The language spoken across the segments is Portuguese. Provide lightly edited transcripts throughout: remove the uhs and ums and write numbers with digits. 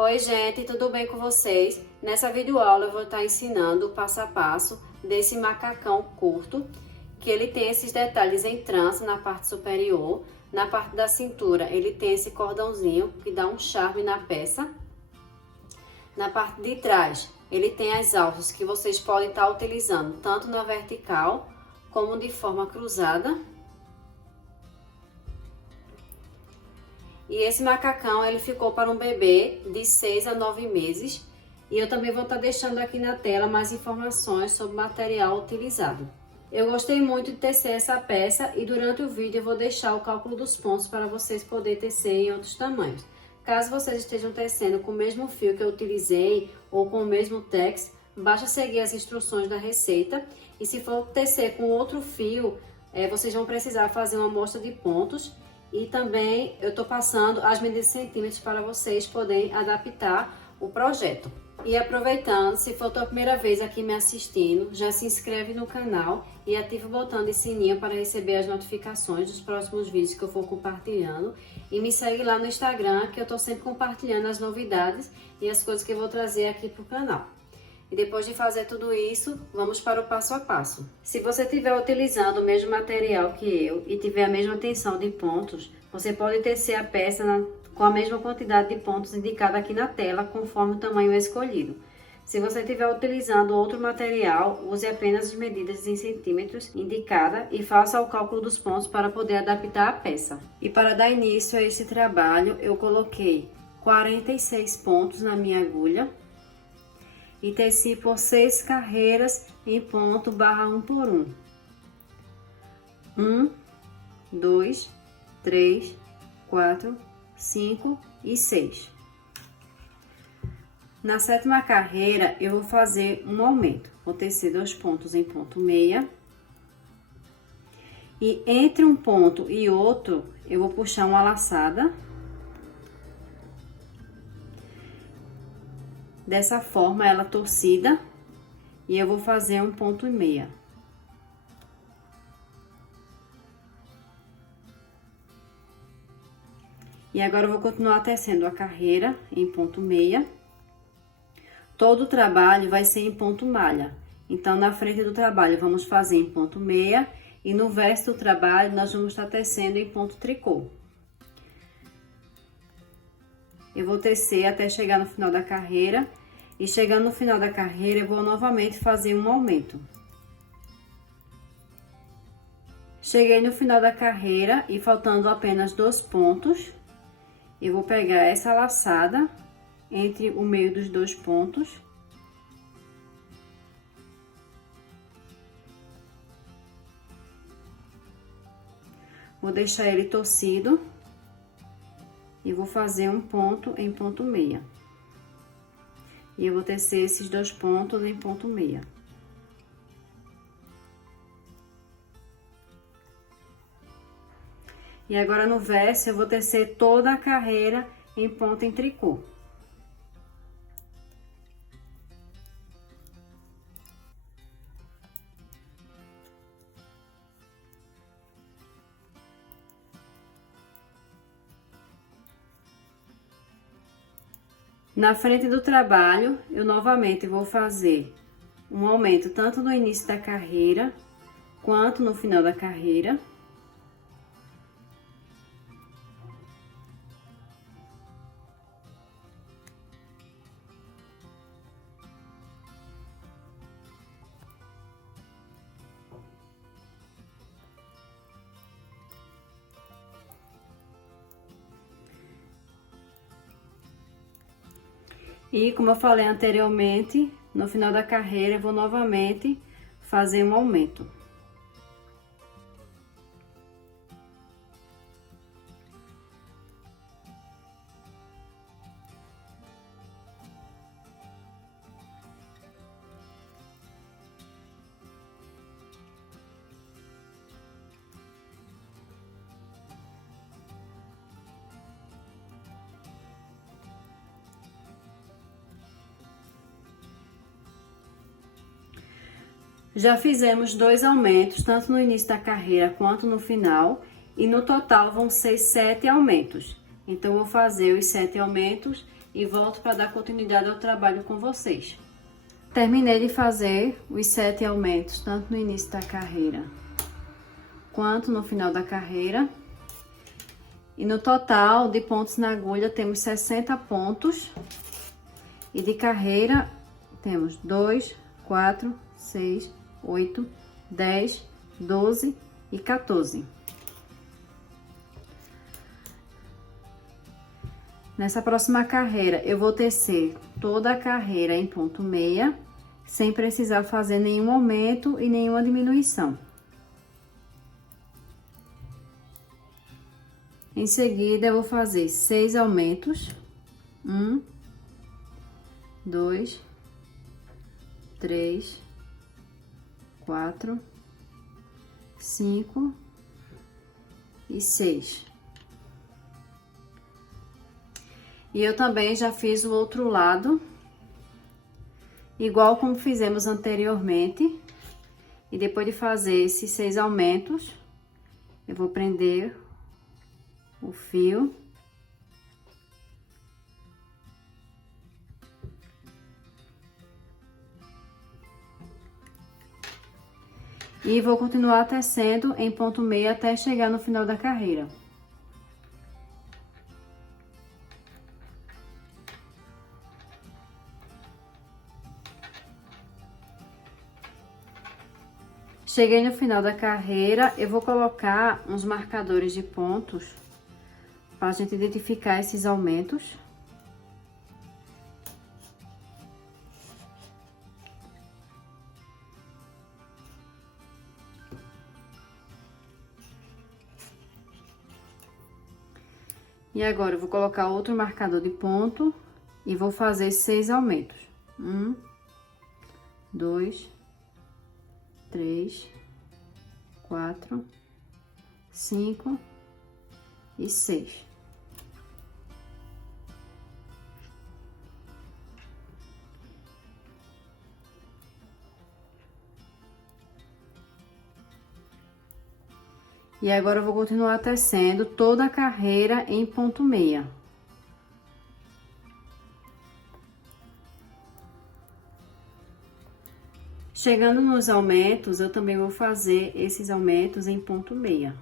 Oi gente, tudo bem com vocês? Nessa videoaula eu vou estar ensinando o passo a passo desse macacão curto, que ele tem esses detalhes em trança na parte superior. Na parte da cintura ele tem esse cordãozinho que dá um charme na peça. Na parte de trás ele tem as alças que vocês podem estar utilizando tanto na vertical como de forma cruzada. E esse macacão ele ficou para um bebê de 6 a 9 meses. E eu também vou estar deixando aqui na tela mais informações sobre o material utilizado. Eu gostei muito de tecer essa peça e durante o vídeo eu vou deixar o cálculo dos pontos para vocês poderem tecer em outros tamanhos. Caso vocês estejam tecendo com o mesmo fio que eu utilizei ou com o mesmo tex, basta seguir as instruções da receita. E se for tecer com outro fio, vocês vão precisar fazer uma amostra de pontos. E também eu tô passando as medidas de centímetros para vocês poderem adaptar o projeto. E aproveitando, se for a tua primeira vez aqui me assistindo, já se inscreve no canal e ativa o botão de sininho para receber as notificações dos próximos vídeos que eu for compartilhando. E me segue lá no Instagram, que eu tô sempre compartilhando as novidades e as coisas que eu vou trazer aqui pro canal. E depois de fazer tudo isso, vamos para o passo a passo. Se você estiver utilizando o mesmo material que eu e tiver a mesma tensão de pontos, você pode tecer a peça com a mesma quantidade de pontos indicada aqui na tela, conforme o tamanho escolhido. Se você estiver utilizando outro material, use apenas as medidas em centímetros indicada e faça o cálculo dos pontos para poder adaptar a peça. E para dar início a esse trabalho, eu coloquei 46 pontos na minha agulha e teci por 6 carreiras em ponto barra 1 por 1. 1, 2, 3, 4, 5 e 6. Na sétima carreira eu vou fazer um aumento. Vou tecer 2 pontos em ponto meia. E entre um ponto e outro eu vou puxar uma laçada. Dessa forma, ela torcida, e eu vou fazer um ponto e meia. E agora eu vou continuar tecendo a carreira em ponto meia. Todo o trabalho vai ser em ponto malha. Então, na frente do trabalho, vamos fazer em ponto meia, e no verso do trabalho, nós vamos estar tecendo em ponto tricô. Eu vou tecer até chegar no final da carreira. E chegando no final da carreira, eu vou novamente fazer um aumento. Cheguei no final da carreira e faltando apenas 2 pontos, eu vou pegar essa laçada entre o meio dos 2 pontos. Vou deixar ele torcido e vou fazer um ponto em ponto meia. E eu vou tecer esses 2 pontos em ponto meia. E agora no verso eu vou tecer toda a carreira em ponto em tricô. Na frente do trabalho, eu novamente vou fazer um aumento tanto no início da carreira, quanto no final da carreira. E como eu falei anteriormente, no final da carreira eu vou novamente fazer um aumento. Já fizemos 2 aumentos, tanto no início da carreira quanto no final, e no total vão ser 7 aumentos. Então, vou fazer os 7 aumentos e volto para dar continuidade ao trabalho com vocês. Terminei de fazer os 7 aumentos, tanto no início da carreira quanto no final da carreira. E no total de pontos na agulha temos 60 pontos. E de carreira temos 2, 4, 6, 8, 10, 12 e 14. Nessa próxima carreira, eu vou tecer toda a carreira em ponto meia, sem precisar fazer nenhum aumento e nenhuma diminuição. Em seguida, eu vou fazer 6 aumentos. 1, 2, 3, 4, 5 e 6. E eu também já fiz o outro lado, igual como fizemos anteriormente. E depois de fazer esses 6 aumentos, eu vou prender o fio. E vou continuar tecendo em ponto meio até chegar no final da carreira. Cheguei no final da carreira, eu vou colocar uns marcadores de pontos para a gente identificar esses aumentos. E agora eu vou colocar outro marcador de ponto e vou fazer 6 aumentos. 1, 2, 3, 4, 5 e 6. E agora eu vou continuar tecendo toda a carreira em ponto meia. Chegando nos aumentos, eu também vou fazer esses aumentos em ponto meia,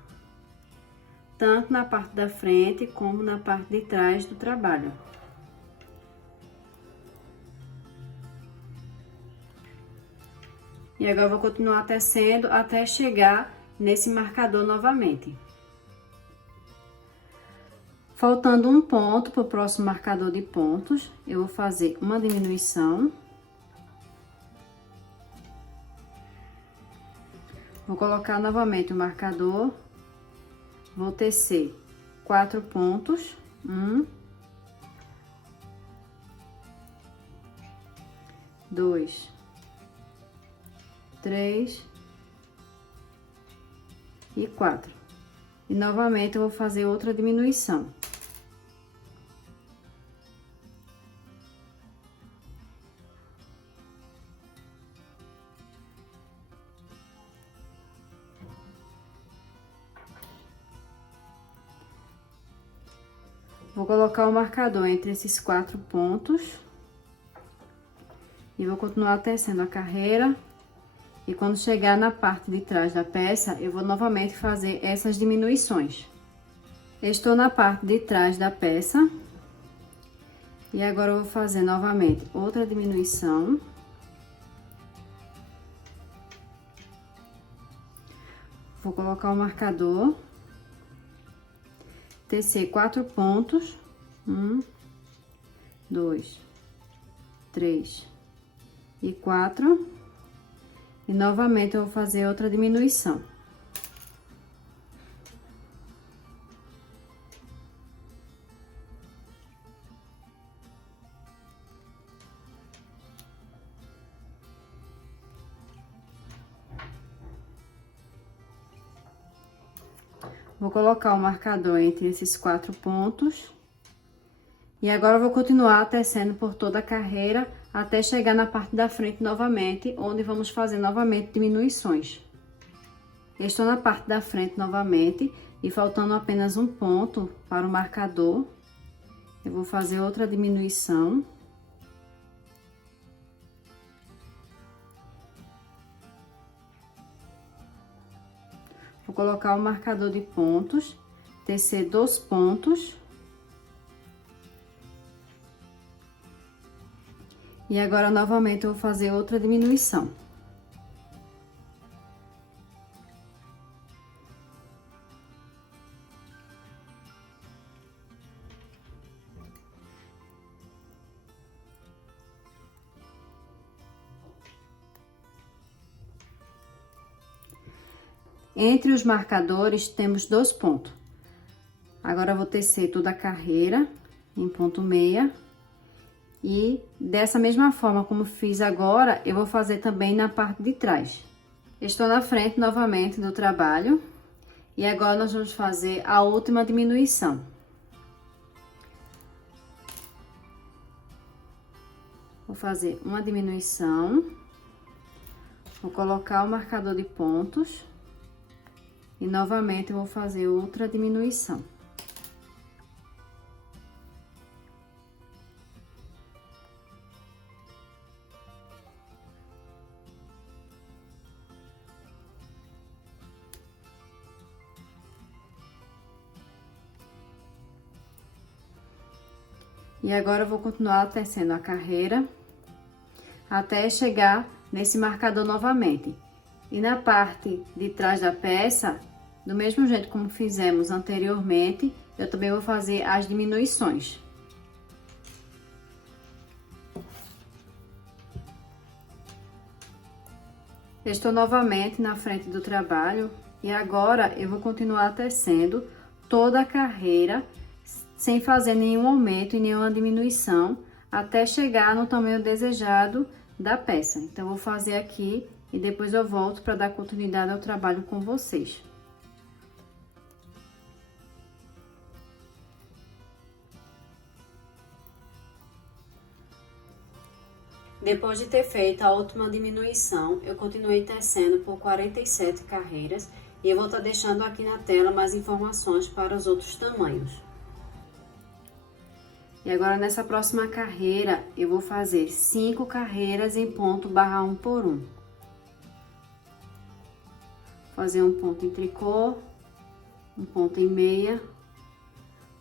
tanto na parte da frente como na parte de trás do trabalho. E agora eu vou continuar tecendo até chegar nesse marcador novamente. Faltando um ponto para o próximo marcador de pontos, eu vou fazer uma diminuição. Vou colocar novamente o marcador, vou tecer 4 pontos, 1, 2, 3 e 4. E novamente eu vou fazer outra diminuição. Vou colocar o marcador entre esses 4 pontos e vou continuar tecendo a carreira. E quando chegar na parte de trás da peça, eu vou novamente fazer essas diminuições. Estou na parte de trás da peça. E agora eu vou fazer novamente outra diminuição. Vou colocar o marcador. Tecer 4 pontos. 1, 2, 3 e 4. E novamente eu vou fazer outra diminuição. Vou colocar o marcador entre esses 4 pontos. E agora eu vou continuar tecendo por toda a carreira até chegar na parte da frente novamente, onde vamos fazer novamente diminuições. Eu estou na parte da frente novamente e faltando apenas um ponto para o marcador, Eu vou fazer outra diminuição. Vou colocar o marcador de pontos, tecer 2 pontos. E agora, novamente, eu vou fazer outra diminuição. Entre os marcadores, temos 2 pontos. Agora, eu vou tecer toda a carreira em ponto meia. E dessa mesma forma como fiz agora, eu vou fazer também na parte de trás. Estou na frente novamente do trabalho. E agora, nós vamos fazer a última diminuição. Vou fazer uma diminuição. Vou colocar o marcador de pontos. E novamente, eu vou fazer outra diminuição. E agora, eu vou continuar tecendo a carreira até chegar nesse marcador novamente. E na parte de trás da peça, do mesmo jeito como fizemos anteriormente, eu também vou fazer as diminuições. Estou novamente na frente do trabalho e agora eu vou continuar tecendo toda a carreira sem fazer nenhum aumento e nenhuma diminuição até chegar no tamanho desejado da peça. Então, eu vou fazer aqui e depois eu volto para dar continuidade ao trabalho com vocês. Depois de ter feito a última diminuição, eu continuei tecendo por 47 carreiras e eu vou estar deixando aqui na tela mais informações para os outros tamanhos. E agora, nessa próxima carreira, eu vou fazer 5 carreiras em ponto barra 1 por 1. Fazer um ponto em tricô, um ponto em meia,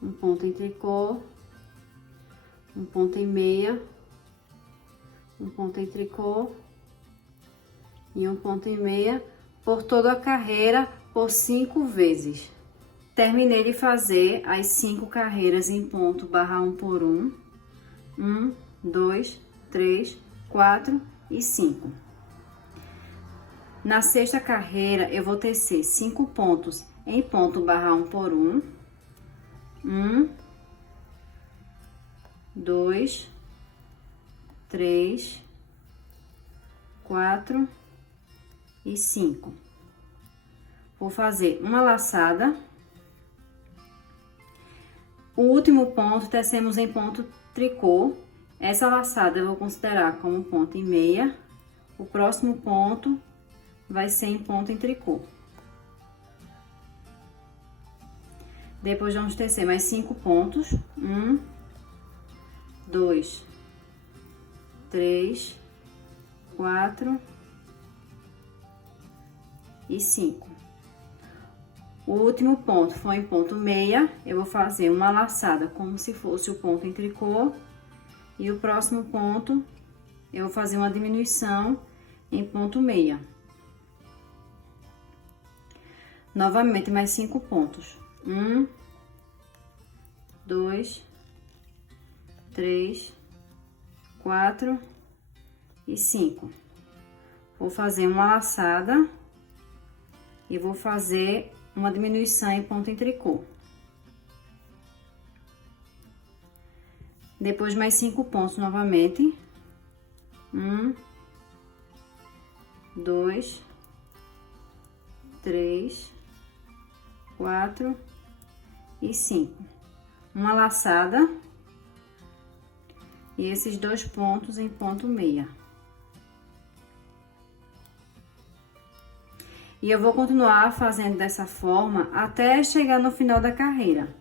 um ponto em tricô, um ponto em meia, um ponto em tricô e um ponto em meia por toda a carreira por 5 vezes. Terminei de fazer as 5 carreiras em ponto barra 1 por 1. 1, 2, 3, 4 e 5. Na sexta carreira, eu vou tecer 5 pontos em ponto barra 1 por 1. 1, 2, 3, 4 e 5. Vou fazer uma laçada. O último ponto, tecemos em ponto tricô. Essa laçada eu vou considerar como ponto em meia. O próximo ponto vai ser em ponto em tricô. Depois, vamos tecer mais 5 pontos. 1, 2, 3, 4 e 5. O último ponto foi em ponto meia, eu vou fazer uma laçada como se fosse o ponto em tricô. E o próximo ponto, eu vou fazer uma diminuição em ponto meia. Novamente, mais 5 pontos. 1, 2, 3, 4 e 5. Vou fazer uma laçada e vou fazer uma diminuição em ponto em tricô. Depois, mais 5 pontos novamente. 1, 2, 3, 4 e 5. Uma laçada e esses 2 pontos em ponto meia. E eu vou continuar fazendo dessa forma até chegar no final da carreira.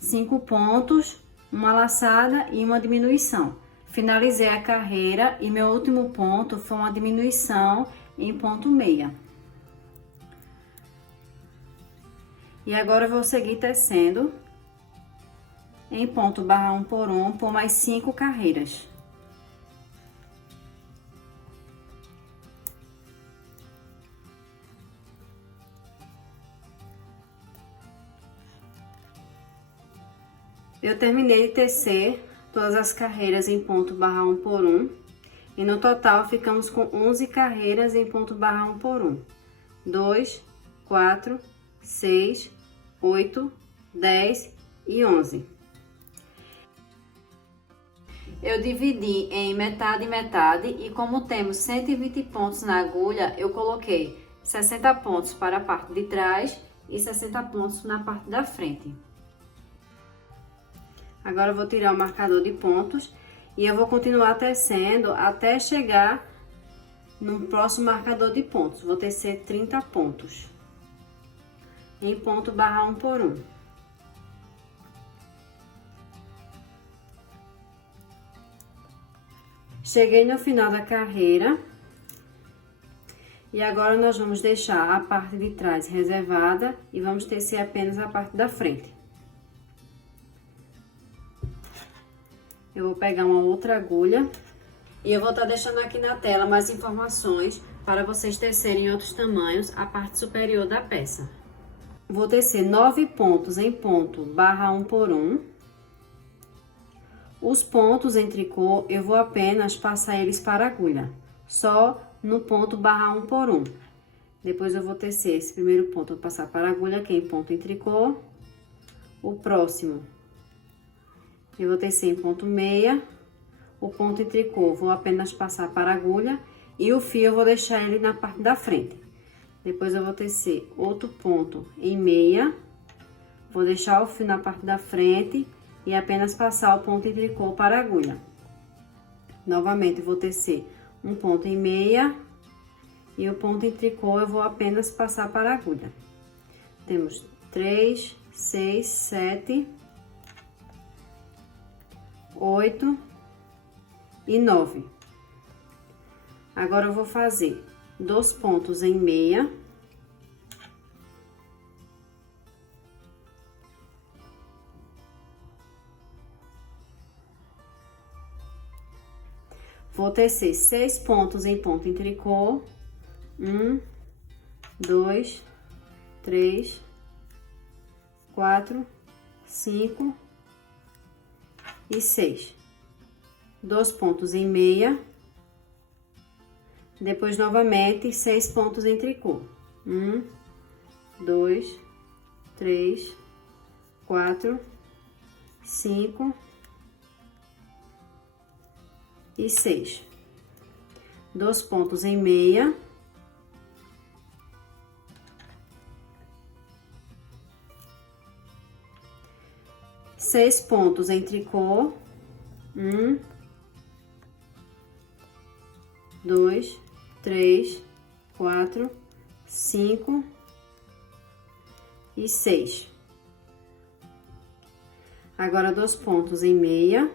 5 pontos uma laçada e uma diminuição. Finalizei a carreira e meu último ponto foi uma diminuição em ponto meia. E agora eu vou seguir tecendo em ponto barra 1 por 1 por mais 5 carreiras. Eu terminei de tecer todas as carreiras em ponto barra 1 por 1 e no total ficamos com 11 carreiras em ponto barra 1 por 1. 2, 4, 6, 8, 10 e 11. Eu dividi em metade e metade e como temos 120 pontos na agulha, eu coloquei 60 pontos para a parte de trás e 60 pontos na parte da frente. Agora eu vou tirar o marcador de pontos e eu vou continuar tecendo até chegar no próximo marcador de pontos. Vou tecer 30 pontos em ponto barra 1 por 1. Cheguei no final da carreira e agora nós vamos deixar a parte de trás reservada e vamos tecer apenas a parte da frente. Eu vou pegar uma outra agulha e eu vou estar deixando aqui na tela mais informações para vocês tecerem em outros tamanhos a parte superior da peça. Vou tecer 9 pontos em ponto barra 1 por 1. Os pontos em tricô eu vou apenas passar eles para a agulha, só no ponto barra 1 por 1. Depois eu vou tecer esse primeiro ponto, vou passar para a agulha aqui em ponto em tricô. O próximo eu vou tecer em ponto meia, o ponto em tricô vou apenas passar para a agulha e o fio eu vou deixar ele na parte da frente. Depois eu vou tecer outro ponto em meia, vou deixar o fio na parte da frente e apenas passar o ponto em tricô para a agulha. Novamente vou tecer um ponto em meia e o ponto em tricô eu vou apenas passar para a agulha. Temos 3, 6, 7... 8 e 9. Agora eu vou fazer 2 pontos em meia. Vou tecer 6 pontos em ponto em tricô. 1, 2, 3, 4, 5 e 6. 2 pontos em meia, depois novamente 6 pontos em tricô. 1, 2, 3, 4, 5 e 6. 2 pontos em meia, seis pontos em tricô. 1, 2, 3, 4, 5 e 6. Agora 2 pontos em meia,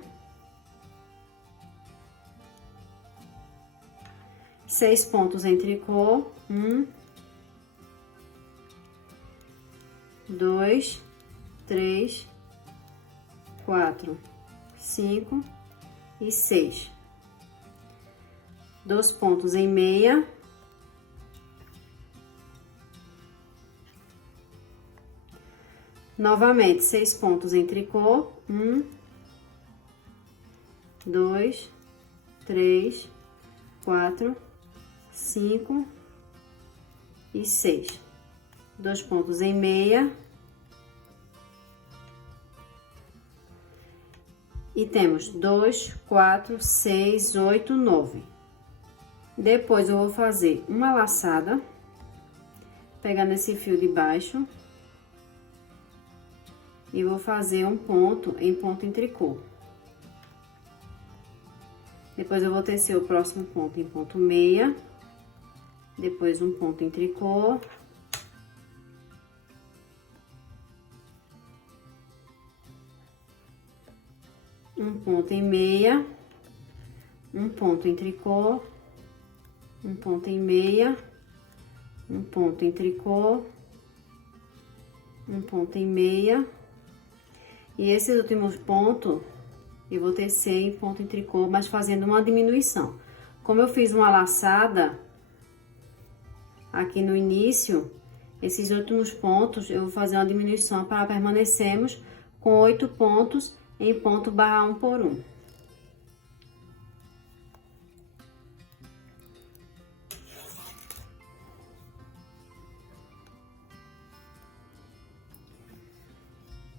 6 pontos em tricô. 1, 2, 3, 4, 5 e 6. 2 pontos em meia, novamente 6 pontos em tricô. 1, 2, 3, 4, 5 e 6. 2 pontos em meia. E temos 2, 4, 6, 8, 9. Depois, eu vou fazer uma laçada, pegando esse fio de baixo, e vou fazer um ponto em ponto em tricô. Depois, eu vou tecer o próximo ponto em ponto meia, depois um ponto em tricô. um ponto em meia, um ponto em tricô, um ponto em meia, um ponto em tricô, um ponto em meia, e esses últimos pontos eu vou tecer em ponto em tricô, mas fazendo uma diminuição. Como eu fiz uma laçada aqui no início, esses últimos pontos eu vou fazer uma diminuição para permanecermos com 8 pontos em ponto barra 1 por 1.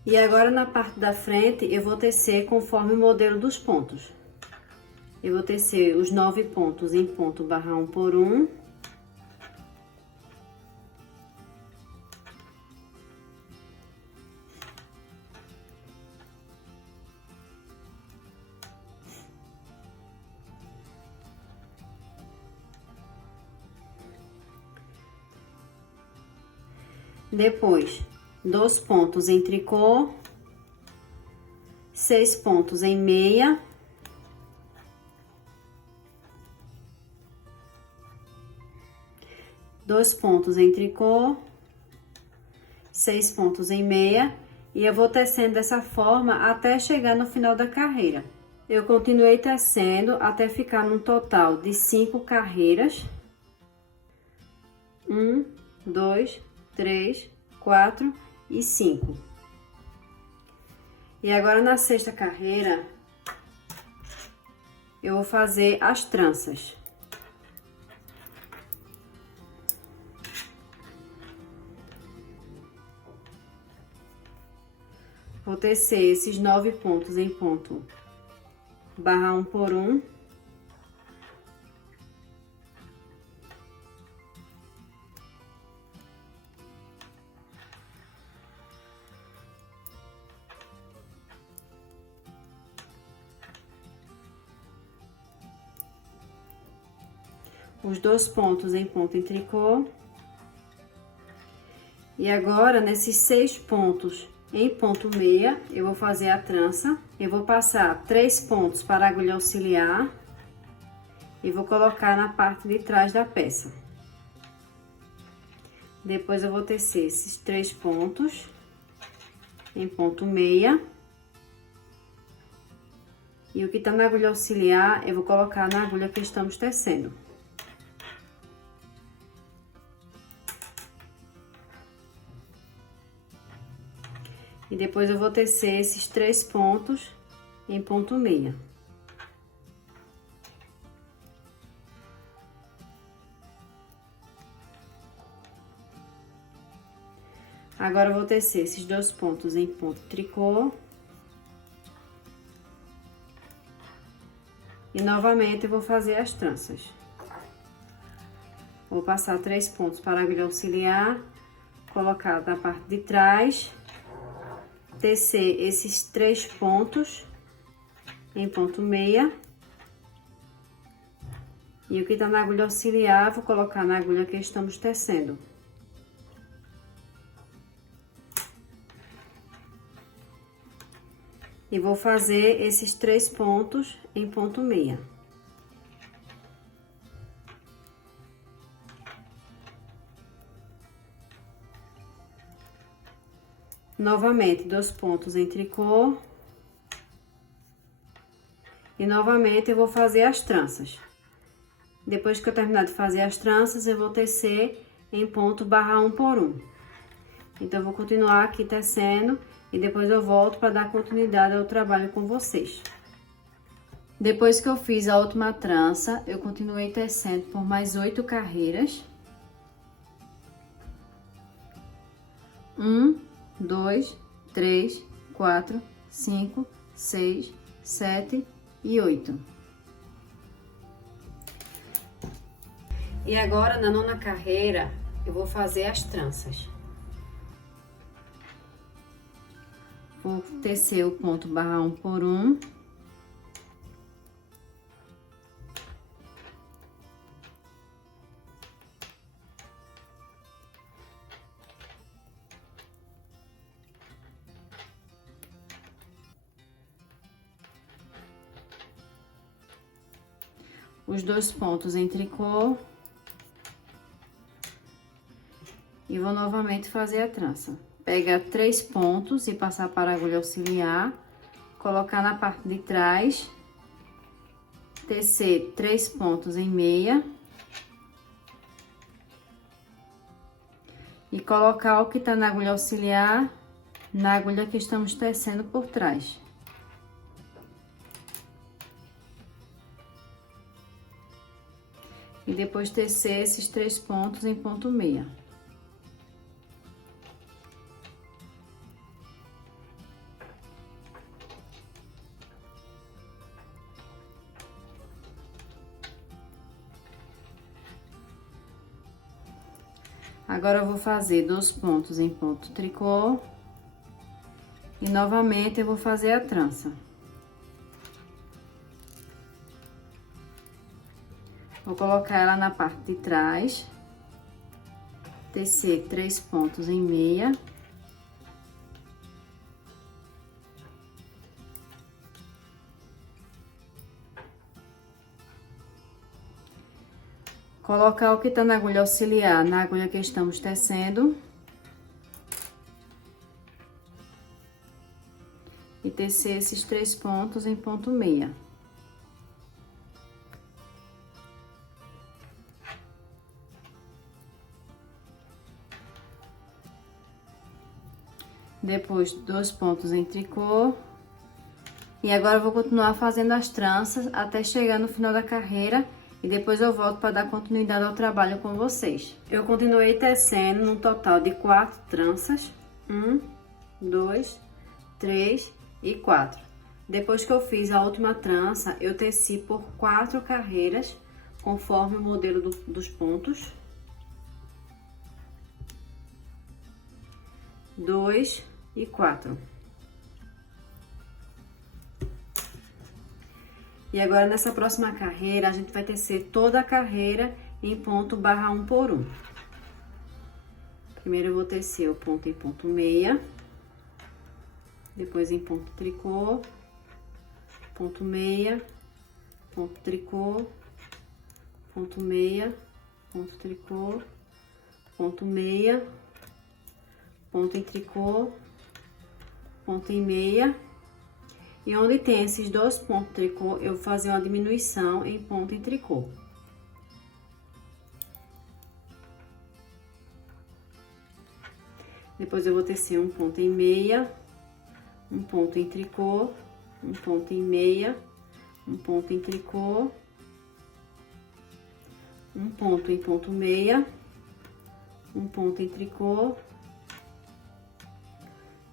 E agora na parte da frente eu vou tecer conforme o modelo dos pontos. Eu vou tecer os 9 pontos em ponto barra 1 por 1. Depois, 2 pontos em tricô, 6 pontos em meia, dois pontos em tricô, 6 pontos em meia, e eu vou tecendo dessa forma até chegar no final da carreira. Eu continuei tecendo até ficar num total de 5 carreiras. 1, 2, 3, 4 e 5. E agora na sexta carreira eu vou fazer as tranças. Vou tecer esses 9 pontos em ponto barra 1 por 1. Os 2 pontos em ponto em tricô. E agora, nesses 6 pontos em ponto meia, eu vou fazer a trança. Eu vou passar 3 pontos para a agulha auxiliar e vou colocar na parte de trás da peça. Depois eu vou tecer esses 3 pontos em ponto meia. E o que tá na agulha auxiliar, eu vou colocar na agulha que estamos tecendo. E depois eu vou tecer esses 3 pontos em ponto meia. Agora eu vou tecer esses 2 pontos em ponto tricô. E novamente eu vou fazer as tranças. Vou passar 3 pontos para a agulha auxiliar, colocar na parte de trás, tecer esses 3 pontos em ponto meia. E o que tá na agulha auxiliar, vou colocar na agulha que estamos tecendo. E vou fazer esses 3 pontos em ponto meia. Novamente, 2 pontos em tricô. E novamente eu vou fazer as tranças. Depois que eu terminar de fazer as tranças, eu vou tecer em ponto barra 1 por 1. Então, eu vou continuar aqui tecendo e depois eu volto para dar continuidade ao trabalho com vocês. Depois que eu fiz a última trança, eu continuei tecendo por mais 8 carreiras. 1, 2, 3, 4, 5, 6, 7 e 8. E agora, na nona carreira, eu vou fazer as tranças. Vou tecer o ponto barra 1 por 1. os 2 pontos em tricô. E vou novamente fazer a trança. Pegar 3 pontos e passar para a agulha auxiliar, colocar na parte de trás, tecer 3 pontos em meia e colocar o que tá na agulha auxiliar na agulha que estamos tecendo por trás. E depois tecer esses 3 pontos em ponto meia. Agora eu vou fazer 2 pontos em ponto tricô e novamente eu vou fazer a trança. Vou colocar ela na parte de trás, tecer 3 pontos em meia. Colocar o que tá na agulha auxiliar, na agulha que estamos tecendo. E tecer esses 3 pontos em ponto meia. Depois, 2 pontos em tricô. E agora eu vou continuar fazendo as tranças até chegar no final da carreira. E depois eu volto para dar continuidade ao trabalho com vocês. Eu continuei tecendo num total de 4 tranças. 1, 2, 3 e 4. Depois que eu fiz a última trança, eu teci por 4 carreiras, conforme o modelo dos pontos. 2 e 4. E agora, nessa próxima carreira, a gente vai tecer toda a carreira em ponto barra 1 por 1. Primeiro eu vou tecer o ponto em ponto meia, depois em ponto tricô, ponto meia, ponto tricô, ponto meia, ponto tricô, ponto meia, ponto em tricô, ponto em meia. E onde tem esses 2 pontos tricô, eu vou fazer uma diminuição em ponto em tricô. Depois eu vou tecer um ponto em meia, um ponto em tricô, um ponto em meia, um ponto em tricô, um ponto em ponto meia, um ponto em tricô.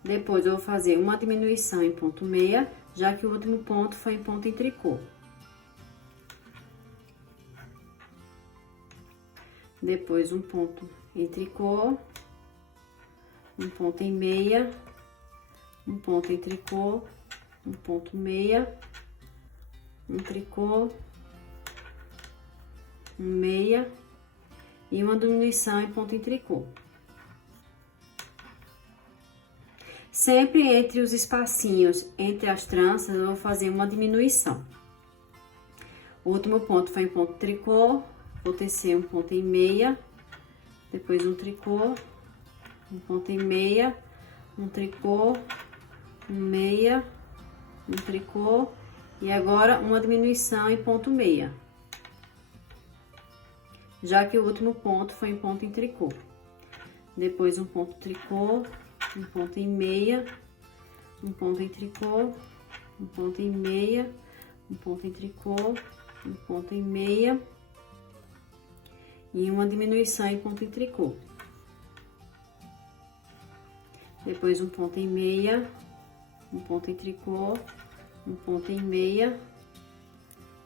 Depois eu vou fazer uma diminuição em ponto meia, já que o último ponto foi em ponto em tricô. Depois um ponto em tricô, um ponto em meia, um ponto em tricô, um ponto meia, um tricô, um meia e uma diminuição em ponto em tricô. Sempre entre os espacinhos entre as tranças, eu vou fazer uma diminuição. O último ponto foi em ponto tricô, vou tecer um ponto em meia, depois um tricô, um ponto em meia, um tricô, um meia, um tricô e agora uma diminuição em ponto meia, já que o último ponto foi em ponto em tricô. Depois um ponto tricô, um ponto em meia, um ponto em tricô, um ponto em meia, um ponto em tricô, um ponto em meia e uma diminuição em ponto em tricô. Depois um ponto em meia, um ponto em tricô, um ponto em meia,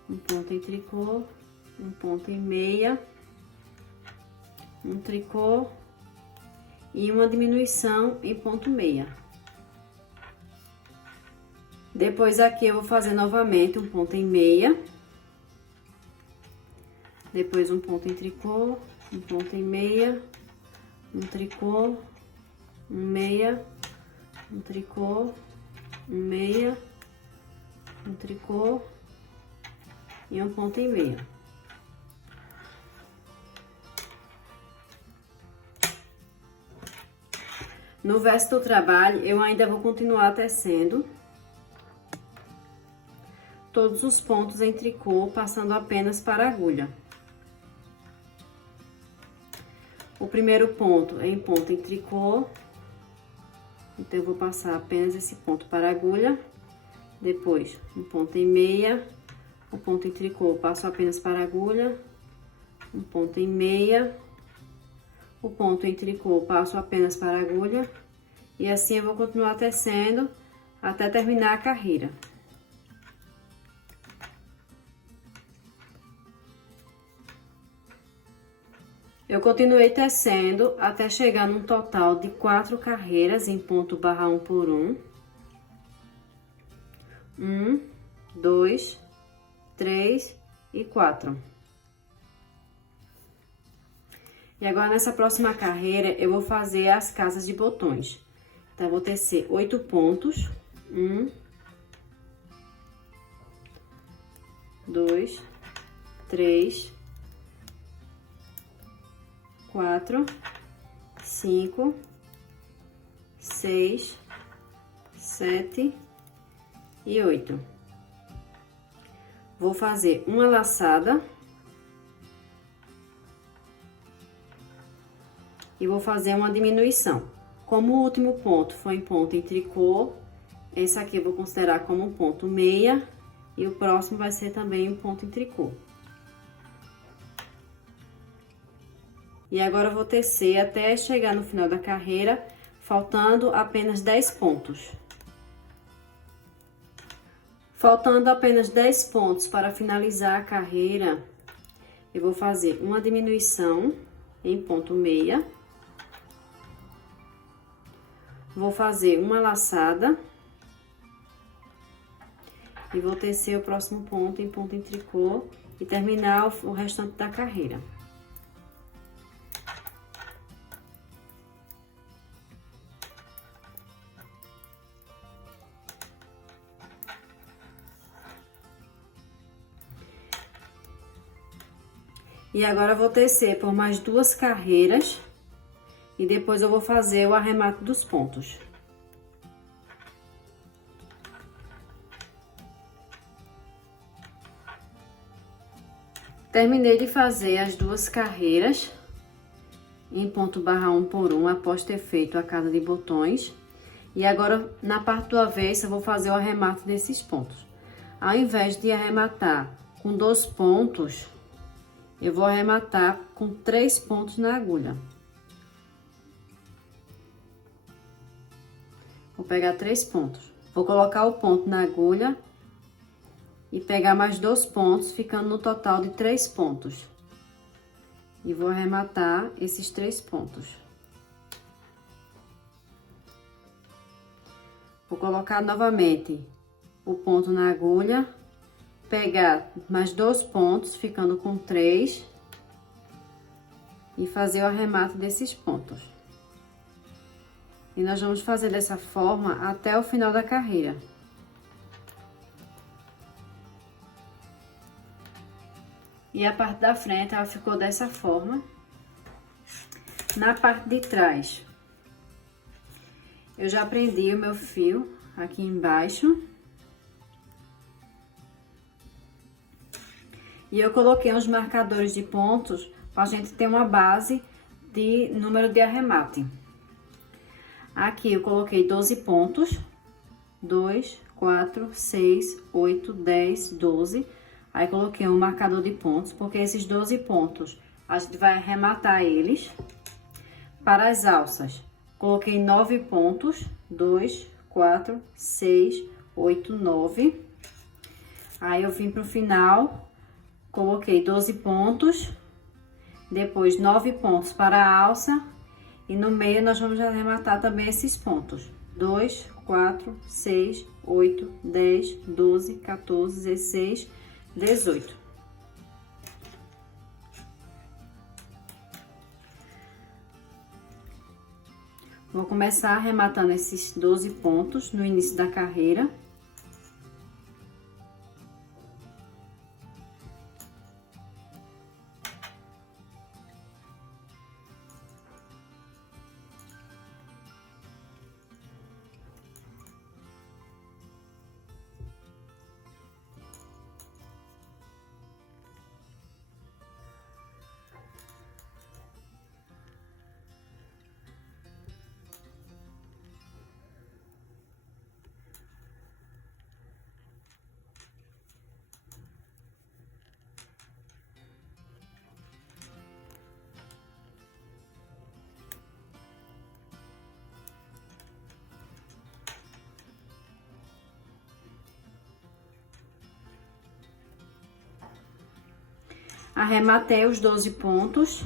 um ponto em tricô, um ponto em meia, um tricô e uma diminuição em ponto meia. Depois aqui eu vou fazer novamente um ponto em meia, depois um ponto em tricô, um ponto em meia, um tricô, um meia, um tricô, um meia, um tricô e um ponto em meia. No verso do trabalho, eu ainda vou continuar tecendo todos os pontos em tricô, passando apenas para a agulha. O primeiro ponto é em ponto em tricô, então eu vou passar apenas esse ponto para a agulha. Depois, um ponto em meia, o ponto em tricô, eu passo apenas para a agulha, um ponto em meia, o ponto em tricô, passo apenas para a agulha, e assim eu vou continuar tecendo até terminar a carreira. Eu continuei tecendo até chegar num total de 4 carreiras em ponto barra 1 por 1. 1, 2, 3 e 4. E agora, nessa próxima carreira, eu vou fazer as casas de botões. Então, eu vou tecer 8 pontos. 1, 2, 3, 4, 5, 6, 7 e 8. Vou fazer uma laçada. E vou fazer uma diminuição. Como o último ponto foi em ponto em tricô, esse aqui eu vou considerar como um ponto meia, e o próximo vai ser também um ponto em tricô. E agora eu vou tecer até chegar no final da carreira, faltando apenas 10 pontos. Faltando apenas 10 pontos para finalizar a carreira, eu vou fazer uma diminuição em ponto meia. Vou fazer uma laçada. E vou tecer o próximo ponto em ponto em tricô e terminar o restante da carreira. E agora eu vou tecer por mais 2 carreiras e depois eu vou fazer o arremate dos pontos. Terminei de fazer as 2 carreiras em ponto barra 1 por 1 após ter feito a casa de botões. E agora, na parte do avesso, eu vou fazer o arremate desses pontos. Ao invés de arrematar com 2 pontos, eu vou arrematar com 3 pontos na agulha. Vou pegar 3 pontos. Vou colocar o ponto na agulha e pegar mais 2 pontos, ficando no total de 3 pontos. E vou arrematar esses 3 pontos. Vou colocar novamente o ponto na agulha, pegar mais 2 pontos, ficando com 3, e fazer o arremate desses pontos. E nós vamos fazer dessa forma até o final da carreira. E a parte da frente, ela ficou dessa forma. Na parte de trás, eu já prendi o meu fio aqui embaixo. E eu coloquei uns marcadores de pontos para a gente ter uma base de número de arremate. Aqui eu coloquei 12 pontos. 2, 4, 6, 8, 10, 12. Aí, coloquei um marcador de pontos, porque esses 12 pontos, a gente vai arrematar eles. Para as alças, coloquei 9 pontos. 2, 4, 6, 8, 9. Aí, eu vim pro final, coloquei 12 pontos. Depois, 9 pontos para a alça. E no meio, nós vamos arrematar também esses pontos. 2, 4, 6, 8, 10, 12, 14, 16, 18. Vou começar arrematando esses 12 pontos no início da carreira. Arrematei os 12 pontos,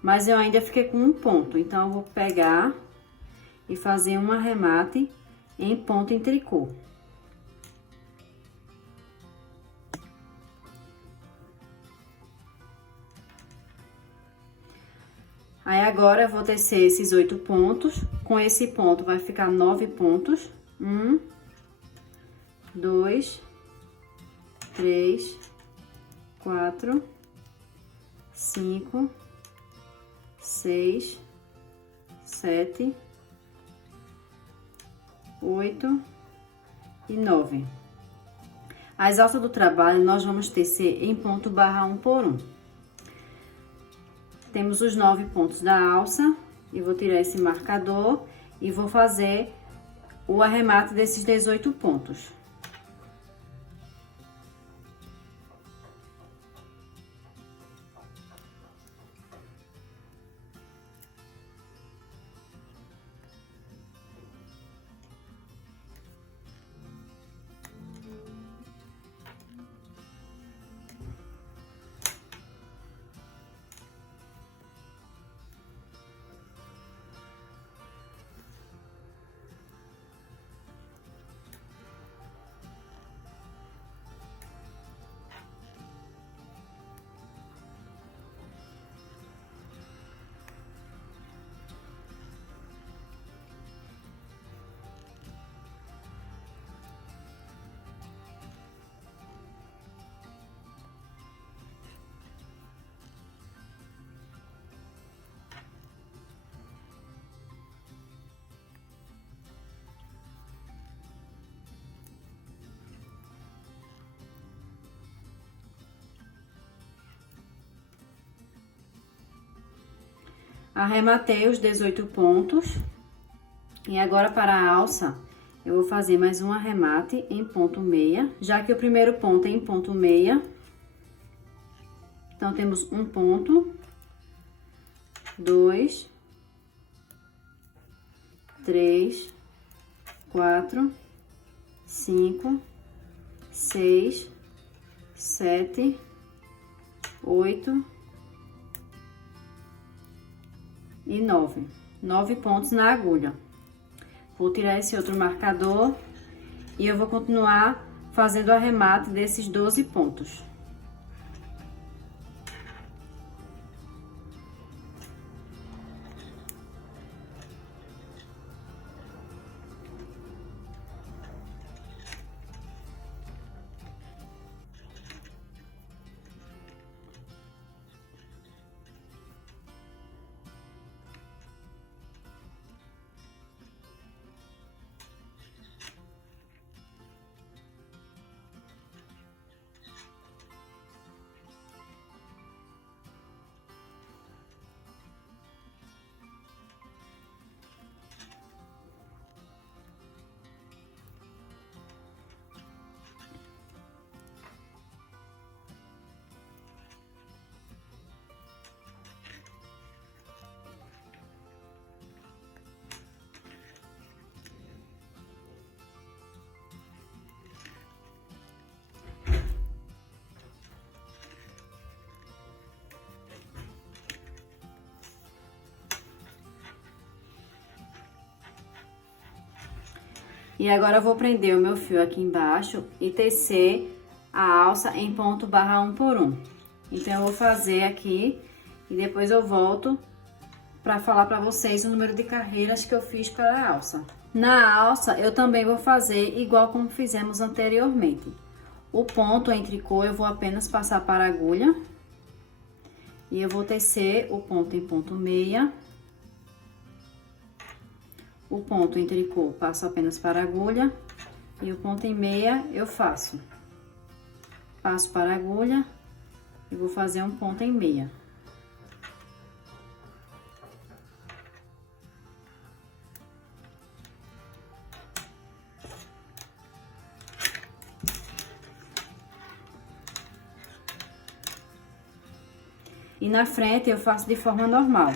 mas eu ainda fiquei com um ponto. Então, eu vou pegar e fazer um arremate em ponto em tricô. Aí, agora, eu vou tecer esses 8 pontos. Com esse ponto, vai ficar 9 pontos. 1, 2, 3, 4, 5, 6, 7, 8 e 9. As alças do trabalho, nós vamos tecer em ponto barra 1 por 1. Temos os 9 pontos da alça, e vou tirar esse marcador e vou fazer o arremate desses 18 pontos. Arrematei os 18 pontos. E agora, para a alça, eu vou fazer mais um arremate em ponto meia, já que o primeiro ponto é em ponto meia. Então, temos um ponto, 2, 3, 4, 5, 6, 7, 8 e 9. 9 pontos na agulha. Vou tirar esse outro marcador e eu vou continuar fazendo o arremate desses 12 pontos. E agora, eu vou prender o meu fio aqui embaixo e tecer a alça em ponto barra 1 por 1. Então, eu vou fazer aqui e depois eu volto para falar para vocês o número de carreiras que eu fiz para a alça. Na alça, eu também vou fazer igual como fizemos anteriormente. O ponto em tricô eu vou apenas passar para a agulha. E eu vou tecer o ponto em ponto meia. O ponto em tricô passo apenas para a agulha. E o ponto em meia eu faço. Passo para a agulha e vou fazer um ponto em meia. E na frente eu faço de forma normal.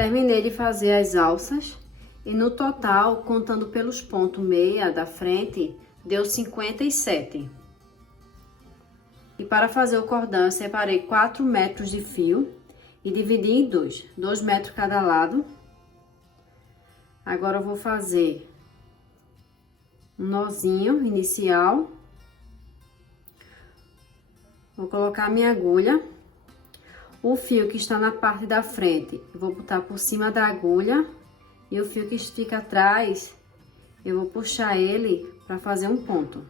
Terminei de fazer as alças e no total, contando pelos pontos meia da frente, deu 57. E para fazer o cordão, eu separei 4 metros de fio e dividi em 2 metros cada lado. Agora eu vou fazer um nozinho inicial. Vou colocar a minha agulha. O fio que está na parte da frente, eu vou botar por cima da agulha. E o fio que fica atrás, eu vou puxar ele para fazer um ponto.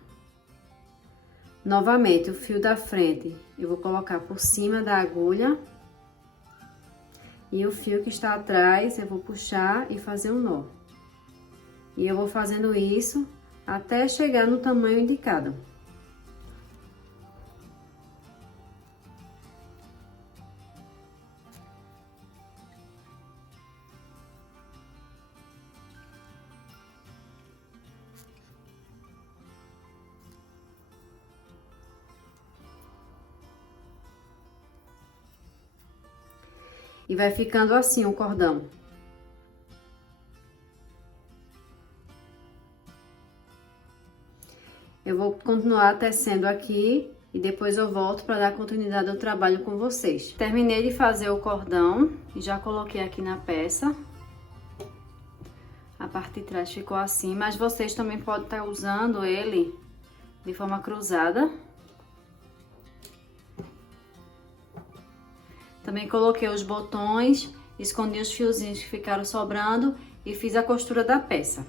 Novamente, o fio da frente, eu vou colocar por cima da agulha. E o fio que está atrás, eu vou puxar e fazer um nó. E eu vou fazendo isso até chegar no tamanho indicado. E vai ficando assim o cordão. Eu vou continuar tecendo aqui e depois eu volto para dar continuidade ao trabalho com vocês. Terminei de fazer o cordão e já coloquei aqui na peça. A parte de trás ficou assim, mas vocês também podem estar usando ele de forma cruzada. Também coloquei os botões, escondi os fiozinhos que ficaram sobrando e fiz a costura da peça.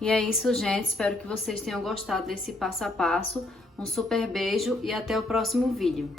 E é isso, gente. Espero que vocês tenham gostado desse passo a passo. Um super beijo e até o próximo vídeo.